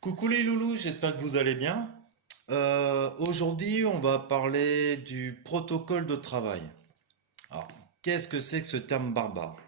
Coucou les loulous, j'espère que vous allez bien. Aujourd'hui, on va parler du protocole de travail. Alors, qu'est-ce que c'est que ce terme barbare?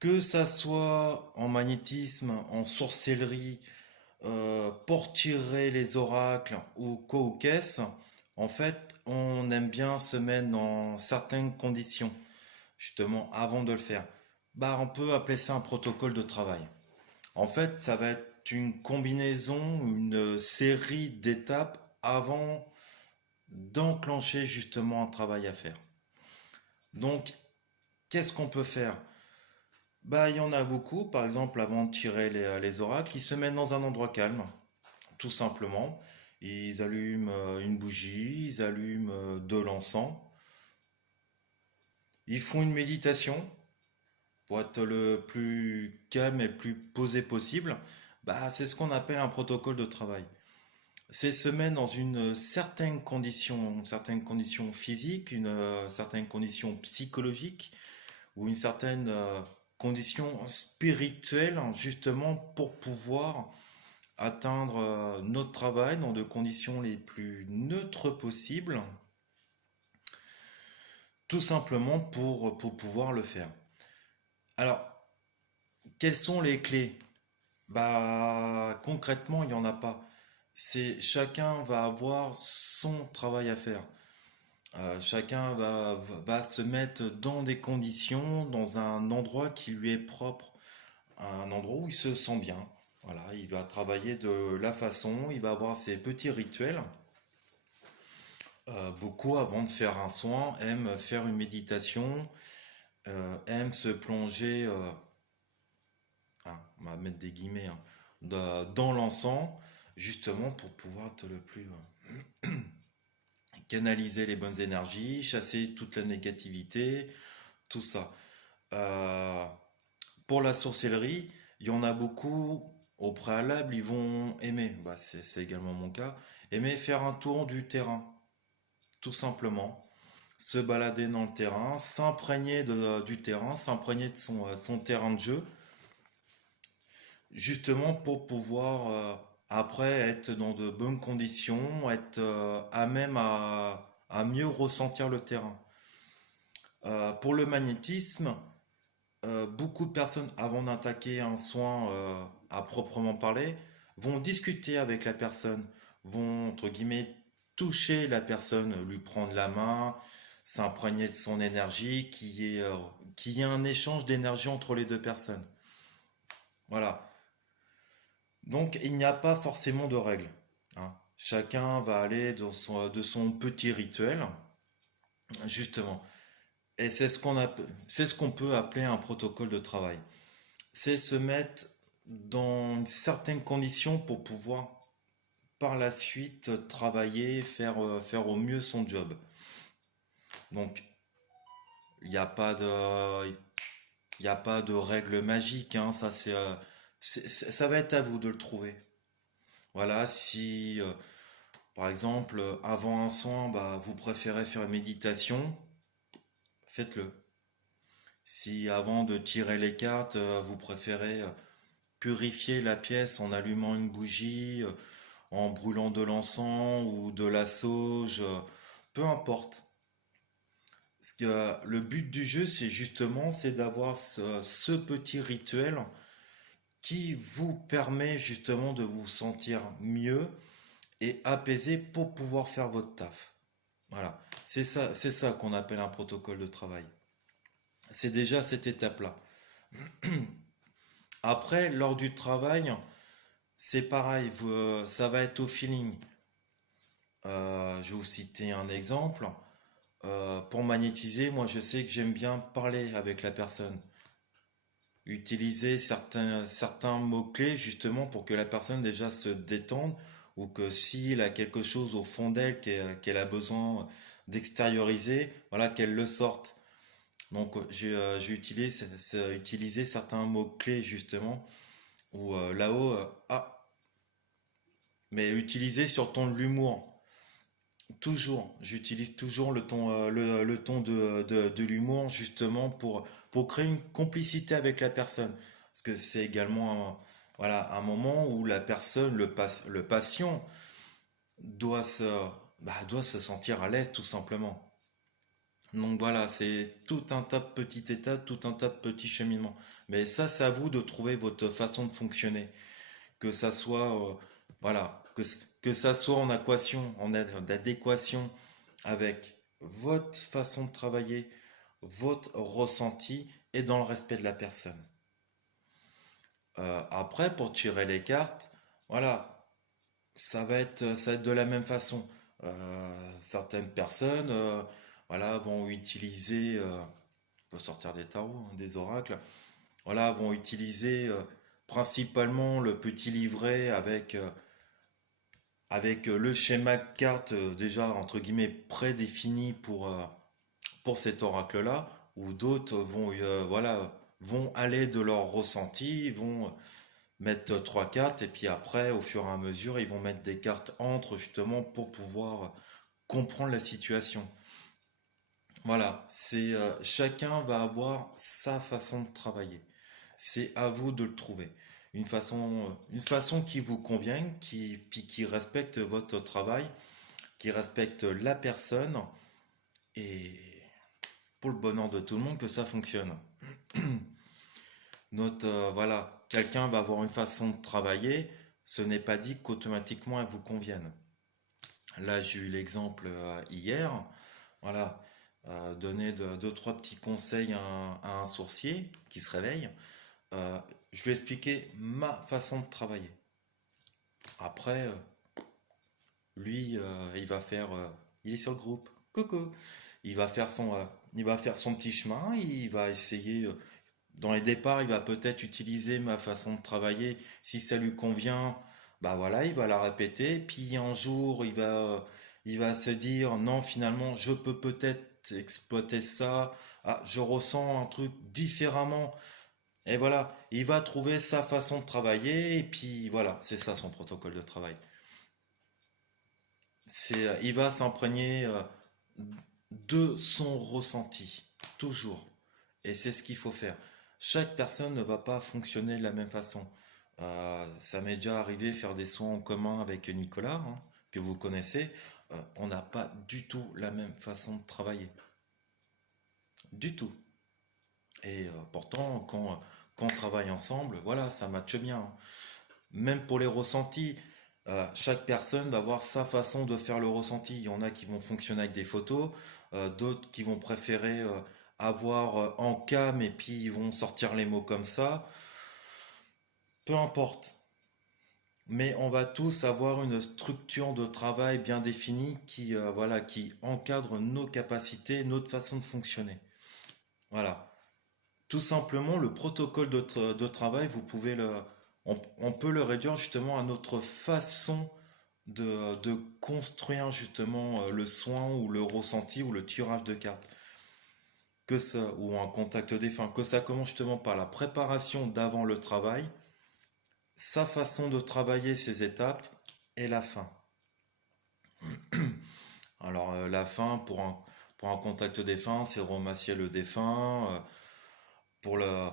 Que ça soit en magnétisme, en sorcellerie, pour tirer les oracles ou quoi ou qu'est-ce, en fait, on aime bien se mettre dans certaines conditions, justement, avant de le faire. Bah, on peut appeler ça un protocole de travail. En fait, ça va être une combinaison, une série d'étapes avant d'enclencher justement un travail à faire. Donc, qu'est-ce qu'on peut faire? Bah, il y en a beaucoup. Par exemple, avant de tirer les oracles, ils se mettent dans un endroit calme, tout simplement. Ils allument une bougie, ils allument de l'encens. Ils font une méditation pour être le plus calme et le plus posé possible. Bah, c'est ce qu'on appelle un protocole de travail. C'est se mettre dans une certaine condition physique, une certaine condition psychologique ou une certaine condition spirituelle, hein, justement pour pouvoir atteindre notre travail dans des conditions les plus neutres possibles, tout simplement pour pouvoir le faire. Alors, quelles sont les clés? Bah, concrètement, il n'y en a pas. C'est chacun va avoir son travail à faire. Chacun va se mettre dans des conditions, dans un endroit qui lui est propre, un endroit où il se sent bien. Voilà, il va travailler de la façon, il va avoir ses petits rituels. Beaucoup, avant de faire un soin, aiment faire une méditation, aiment se plonger, hein, on va mettre des guillemets, hein, dans l'encens, justement pour pouvoir être le plus canaliser les bonnes énergies, chasser toute la négativité, tout ça. Euh, pour la sorcellerie, il y en a beaucoup au préalable, ils vont aimer, bah c'est également mon cas, aimer faire un tour du terrain, tout simplement. Se balader dans le terrain, s'imprégner du terrain, s'imprégner de son terrain de jeu, justement pour pouvoir après être dans de bonnes conditions, être à même à mieux ressentir le terrain. Pour le magnétisme, beaucoup de personnes, avant d'attaquer un soin à proprement parler, vont discuter avec la personne, vont, entre guillemets, toucher la personne, lui prendre la main, s'imprégner de son énergie, qu'il y ait un échange d'énergie entre les deux personnes. Voilà. Donc, il n'y a pas forcément de règles, hein. Chacun va aller de son petit rituel, justement. Et c'est ce qu'on peut appeler un protocole de travail. C'est se mettre dans une certaine condition pour pouvoir par la suite travailler, faire au mieux son job. Donc, il n'y a pas de, il n'y a pas de règle magique, hein, ça ça va être à vous de le trouver. Voilà, si par exemple avant un soin, bah, vous préférez faire une méditation, faites-le. Si avant de tirer les cartes, vous préférez purifier la pièce en allumant une bougie, en brûlant de l'encens ou de la sauge, peu importe. Parce que le but du jeu, c'est justement, c'est d'avoir ce petit rituel qui vous permet justement de vous sentir mieux et apaisé pour pouvoir faire votre taf. Voilà, c'est ça qu'on appelle un protocole de travail. C'est déjà cette étape-là. Après, lors du travail, c'est pareil, ça va être au feeling. Je vais vous citer un exemple. Pour magnétiser, moi je sais que j'aime bien parler avec la personne. Utiliser certains mots-clés justement pour que la personne déjà se détende ou que s'il a quelque chose au fond d'elle qu'elle a besoin d'extérioriser, voilà, qu'elle le sorte. Donc j'ai utilisé certains mots-clés justement ou là-haut, mais utilisé sur ton de l'humour. Toujours, j'utilise toujours le ton de l'humour justement pour créer une complicité avec la personne. Parce que c'est également Voilà, un moment où la personne, le patient, doit se, doit se sentir à l'aise tout simplement. Donc voilà, c'est tout un tas de petites étapes, tout un tas de petits cheminements. Mais ça, c'est à vous de trouver votre façon de fonctionner. Que ça soit, voilà, que ça soit en équation, en adéquation avec votre façon de travailler, votre ressenti et dans le respect de la personne. Après, pour tirer les cartes, voilà, ça va être de la même façon. Certaines personnes, voilà, vont utiliser, on peut sortir des tarots, hein, des oracles, voilà, vont utiliser principalement le petit livret avec le schéma de carte déjà entre guillemets prédéfini pour cet oracle-là, ou d'autres vont voilà vont aller de leur ressenti, vont mettre trois cartes et puis après au fur et à mesure ils vont mettre des cartes entre justement pour pouvoir comprendre la situation. Voilà, c'est chacun va avoir sa façon de travailler. C'est à vous de le trouver. Une façon qui vous convienne, puis qui respecte votre travail, qui respecte la personne et pour le bonheur de tout le monde que ça fonctionne. Voilà, quelqu'un va avoir une façon de travailler, ce n'est pas dit qu'automatiquement elle vous convienne. Là, j'ai eu l'exemple hier, voilà, donner deux, trois petits conseils à un sourcier qui se réveille. Je lui ai expliqué ma façon de travailler. Après, lui, il est sur le groupe. Coucou. Il va faire son petit chemin. Il va essayer. Dans les départs, il va peut-être utiliser ma façon de travailler. Si ça lui convient, bah voilà, il va la répéter. Puis un jour, il va se dire, non, finalement, je peux peut-être exploiter ça. Ah, je ressens un truc différemment. Et voilà, il va trouver sa façon de travailler. Et puis voilà, c'est ça son protocole de travail. Il va s'imprégner de son ressenti, toujours. Et c'est ce qu'il faut faire. Chaque personne ne va pas fonctionner de la même façon. Ça m'est déjà arrivé faire des soins en commun avec Nicolas, hein, que vous connaissez. On n'a pas du tout la même façon de travailler. Du tout. Et pourtant, quand on travaille ensemble, voilà, ça matche bien, hein. Même pour les ressentis, chaque personne va avoir sa façon de faire le ressenti. Il y en a qui vont fonctionner avec des photos, d'autres qui vont préférer avoir en cam et puis ils vont sortir les mots comme ça. Peu importe. Mais on va tous avoir une structure de travail bien définie voilà, qui encadre nos capacités, notre façon de fonctionner. Voilà. Tout simplement, le protocole de travail, on peut le réduire justement à notre façon de construire justement le soin ou le ressenti ou le tirage de cartes. Ou un contact défunt, que ça commence justement par la préparation d'avant le travail, sa façon de travailler ses étapes et la fin. Alors la fin pour un contact défunt, c'est remercier le défunt. Pour le,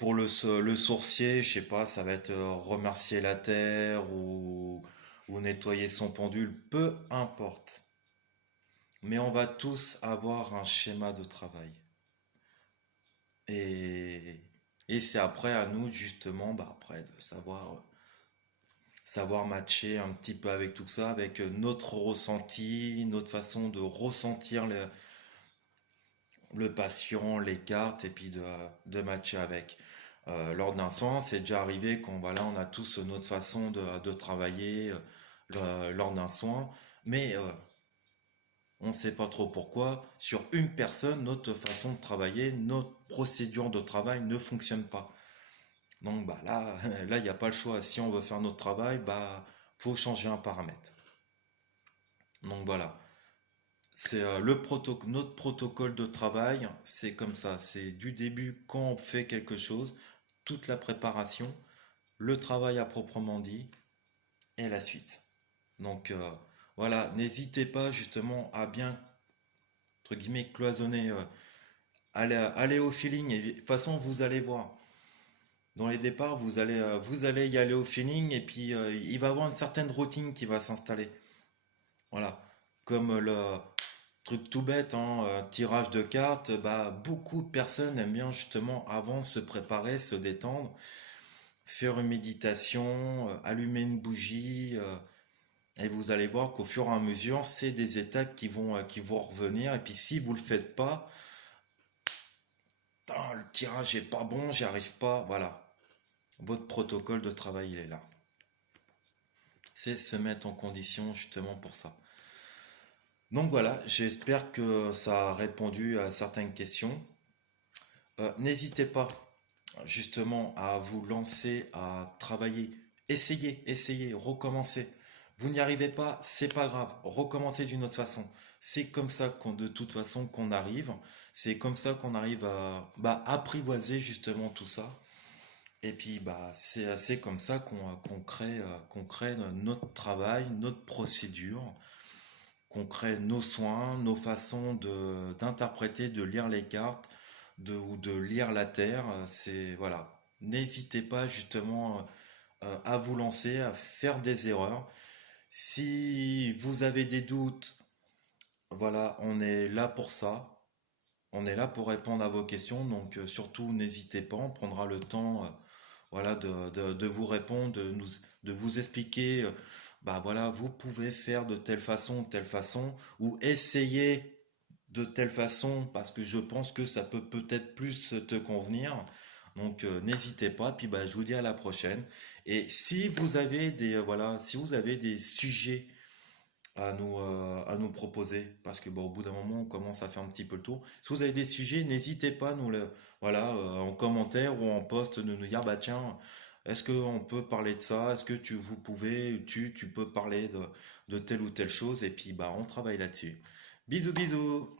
le sourcier, je sais pas, ça va être remercier la terre ou nettoyer son pendule, peu importe. Mais on va tous avoir un schéma de travail. Et, et c'est après à nous justement, après de savoir matcher un petit peu avec tout ça, avec notre ressenti, notre façon de ressentir le patient, les cartes et puis de matcher avec. Lors d'un soin, c'est déjà arrivé qu'on voilà, on a tous notre façon de travailler lors d'un soin, mais on ne sait pas trop pourquoi. Sur une personne, notre façon de travailler, notre procédure de travail ne fonctionne pas. Donc bah là, là, il n'y a pas le choix. Si on veut faire notre travail, bah faut changer un paramètre. Donc voilà. C'est notre protocole de travail, c'est comme ça. C'est du début quand on fait quelque chose, toute la préparation, le travail à proprement dit et la suite. Donc voilà, n'hésitez pas justement à bien, entre guillemets, cloisonner, aller au feeling. Et de toute façon, vous allez voir. Dans les départs, vous allez y aller au feeling et puis il va y avoir une certaine routine qui va s'installer. Voilà. Comme le truc tout bête, hein, tirage de cartes, bah, beaucoup de personnes aiment bien justement avant se préparer, se détendre, faire une méditation, allumer une bougie, et vous allez voir qu'au fur et à mesure, c'est des étapes qui vont revenir. Et puis si vous le faites pas, tain, le tirage est pas bon, j'y arrive pas. Voilà, votre protocole de travail, il est là. C'est se mettre en condition justement pour ça. Donc voilà, j'espère que ça a répondu à certaines questions. N'hésitez pas justement à vous lancer, à travailler. Essayez, recommencez. Vous n'y arrivez pas, c'est pas grave. Recommencez d'une autre façon. C'est comme ça qu'on, de toute façon qu'on arrive. C'est comme ça qu'on arrive à bah, apprivoiser justement tout ça. Et puis bah c'est comme ça qu'on crée notre travail, notre procédure, qu'on crée nos soins, nos façons de d'interpréter, de lire les cartes, ou de lire la terre. C'est voilà. N'hésitez pas justement à vous lancer, à faire des erreurs. Si vous avez des doutes, voilà, on est là pour ça. On est là pour répondre à vos questions. Donc surtout n'hésitez pas, on prendra le temps, voilà, de vous répondre, de vous expliquer. Bah voilà, vous pouvez faire de telle façon, ou essayer de telle façon parce que je pense que ça peut peut-être plus te convenir. Donc n'hésitez pas, puis bah, je vous dis à la prochaine. Et si vous avez voilà, si vous avez des sujets à nous proposer, parce que bon, au bout d'un moment, on commence à faire un petit peu le tour. Si vous avez des sujets, n'hésitez pas à nous le, voilà, en commentaire ou en post, de nous dire, bah tiens, est-ce qu'on peut parler de ça? Est-ce que tu peux parler de telle ou telle chose? Et puis, bah, on travaille là-dessus. Bisous, bisous!